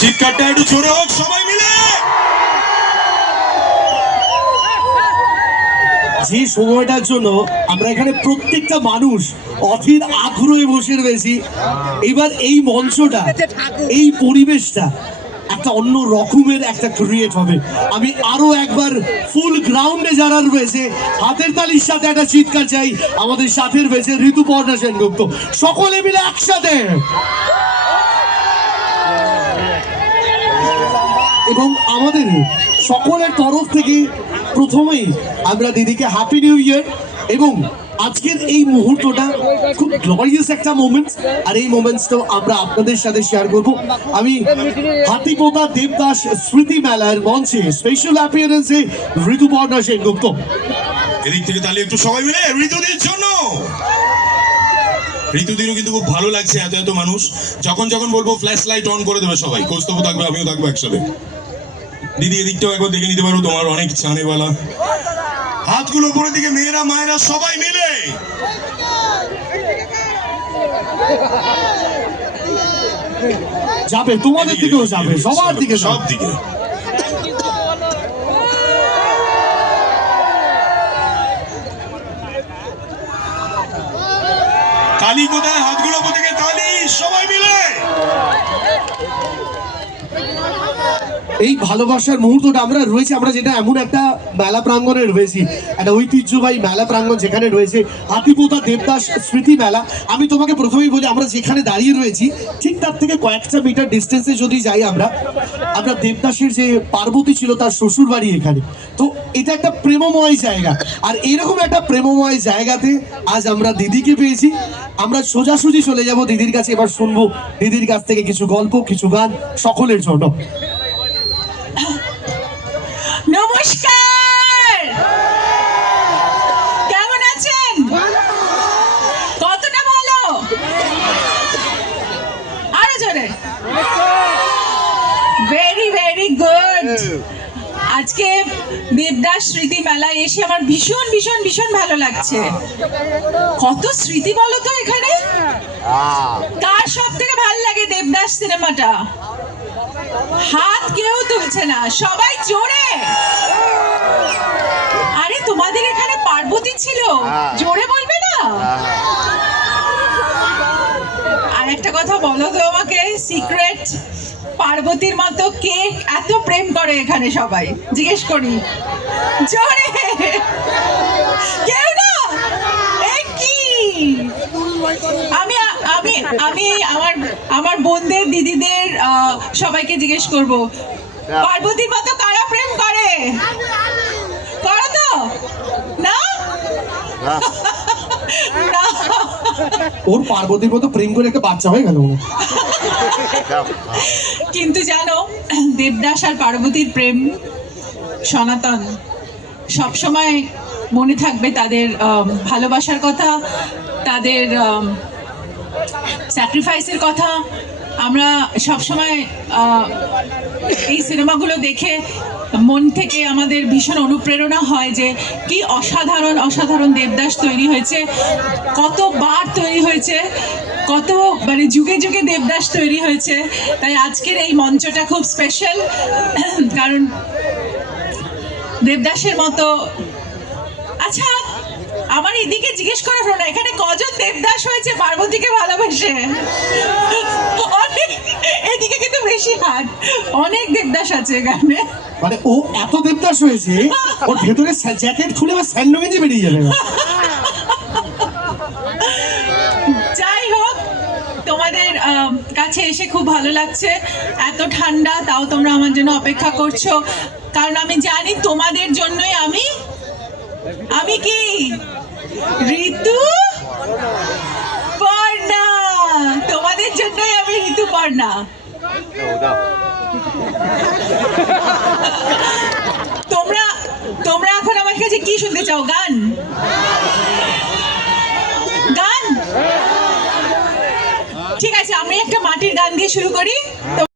চিৎকারটা একটু জোরে হোক সবাই মিলে। যে সময়টার জন্য আমরা এখানে প্রত্যেকটা মানুষ অধীর আগ্রহে বসে রয়েছি। এবার এই মঞ্চটা এই পরিবেশটা একটা অন্য রকমের একটা ক্রিয়েট হবে। আমি আরও একবার ফুল গ্রাউন্ডে যারা রয়েছে হাতের তালির সাথে একটা চিৎকার চাই। আমাদের সাথে রয়েছে ঋতুপর্ণা সেনগুপ্ত। সকলে মিলে একসাথে। এবং আমাদের সকলের তরফ থেকে প্রথমেই আমরা দিদিকে হ্যাপি নিউ ইয়ার এবং আজকের এই মুহূর্তটা খুব গ্লোরিয়াস একটা মোমেন্টস আর এই মোমেন্টসটাও আমরা আপনাদের সাথে শেয়ার করব। আমি হাতিপোতা দেবদাস স্মৃতি মেলার মঞ্চে স্পেশাল অ্যাপিয়ারেন্সে ঋতুপর্ণা সেনগুপ্ত। এদিক থেকে তাহলে একটু সবাই মিলে ঋতুদের জন্য। ঋতুদিরও কিন্তু খুব ভালো লাগছে এত এত মানুষ। যখন যখন বলব ফ্ল্যাশ লাইট অন করে দেবে সবাই। কৌস্তব থাকবে আমিও থাকব একসাথে। দিদি এদিকটাও একবার দেখে নিতে পারো তোমার অনেক চানেওয়ালা হাতগুলো উপরের দিকে মেয়েরা মায়েরা সবাই মিলে। যাবে তোমাদের দিকেও যাবে সবার দিকে সব দিকে। তালি কোথায় হাতগুলো থেকে তালি সবাই মিলে। এই ভালোবাসার মুহূর্তটা আমরা রয়েছে, আমরা যেটা এমন একটা মেলা প্রাঙ্গণে রয়েছি, একটা ঐতিহ্যবাহী মেলা প্রাঙ্গণ যেখানে রয়েছে হাতিপোতা দেবদাস স্মৃতি মেলা। আমি তোমাকে প্রথমেই বলি, আমরা যেখানে দাঁড়িয়ে রয়েছি, ঠিক তার থেকে কয়েকটা মিটার ডিস্টেন্সে যদি যাই আমরা আমরা দেবদাসের যে পার্বতী ছিল, তার শ্বশুর বাড়ি এখানে। তো এটা একটা প্রেমময় জায়গা। আর এরকম একটা প্রেমময় জায়গাতে আজ আমরা দিদিকে পেয়েছি। আমরা সোজাসুজি চলে যাব দিদির কাছে, এবার শুনব দিদির কাছ থেকে কিছু গল্প, কিছু গান সকলের জন্য। নমস্কার! কেমন আছেন? কতটা ভালো? আরও জোরে। ভেরি ভেরি গুড আজকে দেবদাস স্মৃতি মেলায় এসে আমার ভীষণ ভীষণ ভীষণ ভালো লাগছে। কত স্মৃতি বলো তো এখানে? কার সব থেকে ভালো লাগে দেবদাস সিনেমাটা? হাত কেউ তুলছে না সবাই জোরে। আরে তোমাদের এখানে পার্বতী ছিল? জোরে বলবে না? আর একটা কথা বলো তো আমাকে সিক্রেট। পার্বতীর মতো কে এত প্রেম করে এখানে সবাই? জিজ্ঞেস করি। জোরে! কেউ না? কি? আমি আমি আমি আমার আমার বোনদের দিদিদের সবাইকে জিজ্ঞেস করব। পার্বতীর মতো কারা প্রেম করে? করো তো। না। না। ওর পার্বতীর মতো প্রেম করে একটা বাচ্চা হয়ে গেল কিন্তু জানো, দেবদাস আর পার্বতীর প্রেম সনাতন। সবসময় মনে থাকবে তাদের ভালোবাসার কথা, তাদের স্যাক্রিফাইসের কথা। আমরা সবসময় এই সিনেমাগুলো দেখে মন থেকে আমাদের ভীষণ অনুপ্রেরণা হয় যে কি অসাধারণ অসাধারণ দেবদাস তৈরি হয়েছে কতবার তৈরি হয়েছে, কত মানে যুগে যুগে দেবদাস তৈরি হয়েছে। তাই আজকের এই মঞ্চটা খুব স্পেশাল কারণ দেবদাসের মতো আচ্ছা আমার এদিকে জিজ্ঞেস করা হলো না এখানে কজন দেবদাস হয়েছে পার্বতীকে ভালোবেসে? বেশি হাত অনেক দেবদাস আছে এখানে। মানে ও এত দেবদাস হয়েছে ওর ভেতরে জ্যাকেট খুলে আবার স্যান্ডো গেঞ্জি বেরিয়ে যাবে। যাই হোক তোমাদের কাছে এসে খুব ভালো লাগছে। এত ঠান্ডা তাও তোমরা আমার জন্য অপেক্ষা করছ। কারণ আমি জানি তোমাদের জন্যই আমি আমি কি? ঋতু পর্ণা। তোমাদের জন্যই আমি ঋতু পর্ণা। তোমরা তোমরা এখন আমার কাছে কি শুনতে চাও? গান? গান? ঠিক আছে, আমি একটা মাটির গান দিয়ে শুরু করি।